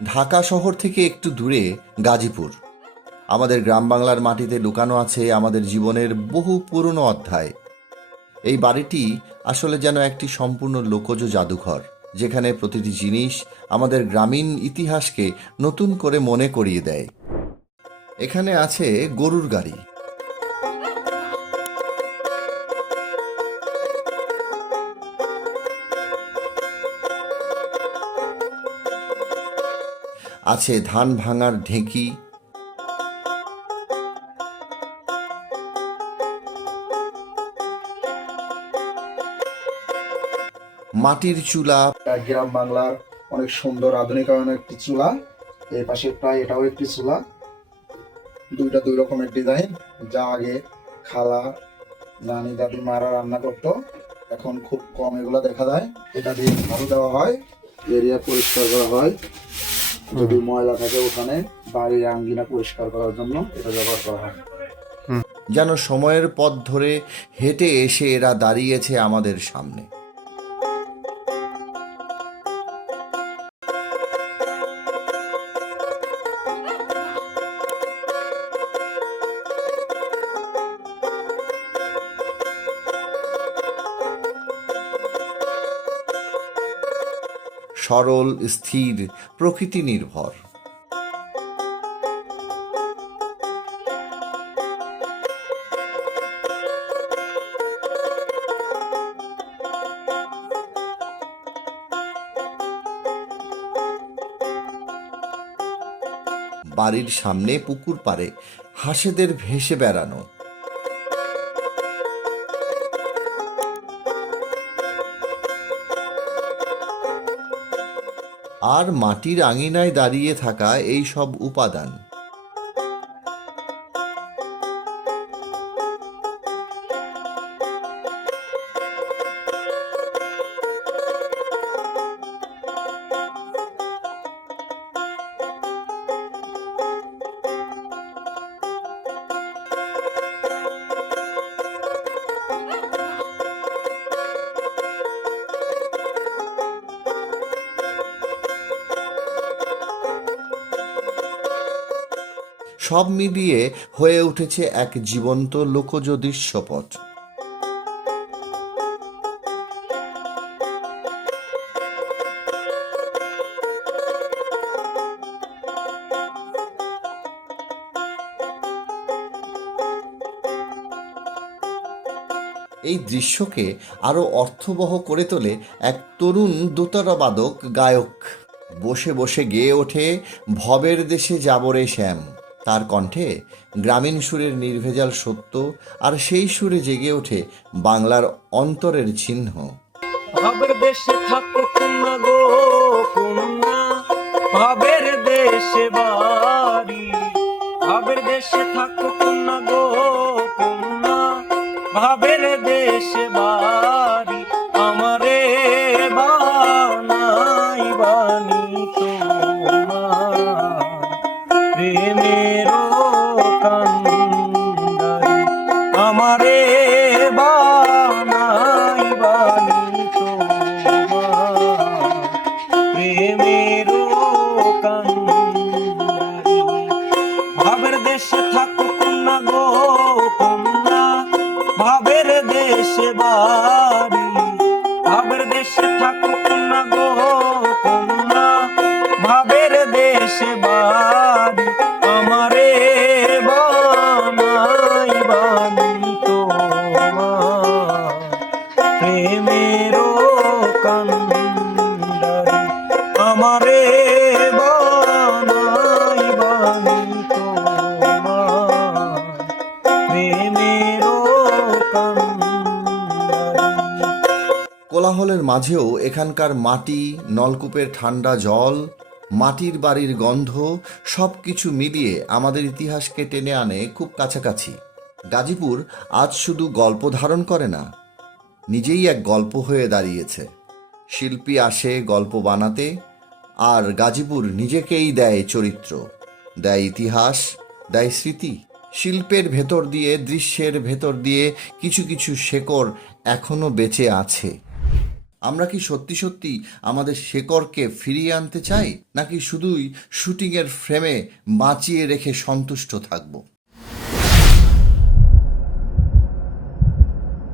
ঢাকা শহর থেকে একটু দূরে গাজীপুর। আমাদের গ্রাম বাংলার মাটিতে লুকানো আছে আমাদের জীবনের বহু পুরনো অধ্যায়। এই বাড়িটি আসলে যেন একটি সম্পূর্ণ লোকজ জাদুঘর, যেখানে প্রতিটি জিনিস আমাদের গ্রামীণ ইতিহাসকে নতুন করে মনে করিয়ে দেয়। এখানে আছে গরুর গাড়ি, আছে ধান ভাঙার ঢেঁকি, মাটির চুলা। গ্রাম বাংলার অনেক সুন্দর আধুনিকায়ন একটি চুলা। এই পাশে প্রায় এটাও একটি চুলা, দুইটা দুই রকমের ডিজাইন। যা আগে খালা, নানি, দাদি মারা রান্না করতো, এখন খুব কম এগুলা দেখা যায়। এটা দিয়ে ঝাড়ু দেওয়া হয়, এরিয়া পরিষ্কার করা হয়, যদি ময়লা থাকে ওখানে বাড়ির আঙ্গিনা পরিষ্কার করার জন্য এটা ব্যবহার করা হয়। যেন সময়ের পথ ধরে হেঁটে এসে এরা দাঁড়িয়েছে আমাদের সামনে। সরল, স্থির, প্রকৃতি নির্ভর। বাড়ির সামনে পুকুর পাড়ে হাঁসেদের ভেসে বেড়ানো, আর মাটির আঙিনায় দাঁড়িয়ে থাকা এই সব উপাদান। সব মিলিয়ে হয়ে উঠেছে এক জীবন্ত লোকজ দৃশ্যপট। এই দৃশ্যকে আরো অর্থবহ করে তোলে এক তরুণ দোতারা বাদক গায়ক। বসে বসে গেয়ে ওঠে ভবের দেশে যাবরে শ্যাম। তার কণ্ঠে গ্রামীণ সুরের নির্ভেজাল সত্য, আর সেই সুরে জেগে ওঠে বাংলার অন্তরের চিহ্ন। ভাবের দেশে থাকো কন্যা গো কন্যা, ভাবের দেশে বাড়ি, ভাবের দেশে থাকো কন্যা গো কন্যা, ভাবের দেশে বাড়ি। আমারে বানাই বানি তোমার প্রেমের কান্ডারি, আমারে বানাই বানি তোমার প্রেমের কান্ডারি। ভাবের দেশে থাকো কন্যা গো কন্যা, ভাবের দেশে বাড়ি, ভাবের দেশে থাকো কন্যা গো কন্যা, ভাবের দেশে বাড়ি। আমারে বানাই বানি তোমার প্রেমের কান্ডারি, আমারে বানাই বানি তোমার প্রেমের কান্ডারি। কোলাহলের মাঝেও এখানকার মাটি, নলকূপের ঠান্ডা জল, মাটির বাড়ির গন্ধ, সব কিছু মিলিয়ে আমাদের ইতিহাসকে টেনে আনে খুব কাছাকাছি। গাজীপুর আজ শুধু গল্প ধারণ করে না, নিজেই এক গল্প হয়ে দাঁড়িয়েছে। শিল্পী আসে গল্প বানাতে, আর গাজীপুর নিজেকেই দেয় চরিত্র, দেয় ইতিহাস, দেয় স্মৃতি। শিল্পের ভেতর দিয়ে, দৃশ্যের ভেতর দিয়ে কিছু কিছু শেকড় এখনো বেঁচে আছে। আমরা কি সত্যি সত্যি আমাদের শেকড়কে ফিরিয়ে আনতে চাই, নাকি শুধুই শুটিংয়ের ফ্রেমে বাঁচিয়ে রেখে সন্তুষ্ট থাকব?